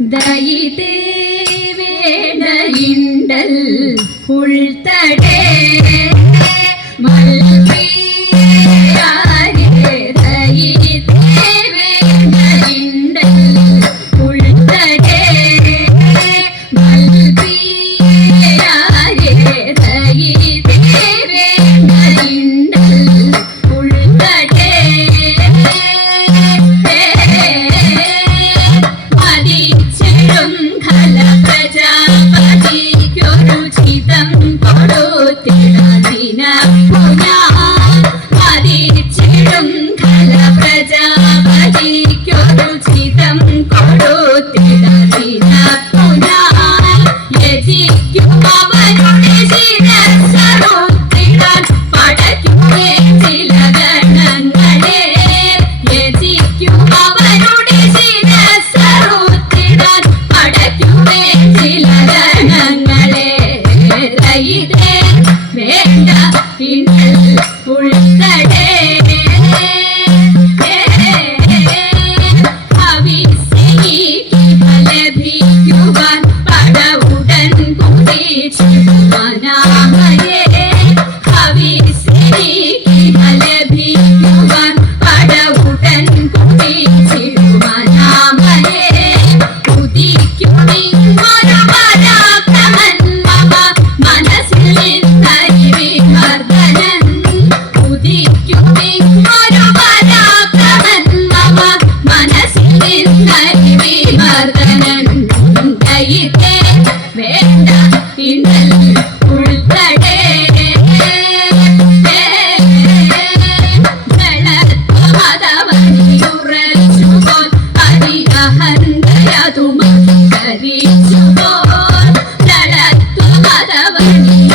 ദയിതേ വേടയിണ്ടൽ ഉൾത്തടേ. ಕೊಡುತ್ತಿದ್ದ അതിരഹന്തയതുമകരിച്ചുപോൽ മതവനിയുറച്ചുപോൽ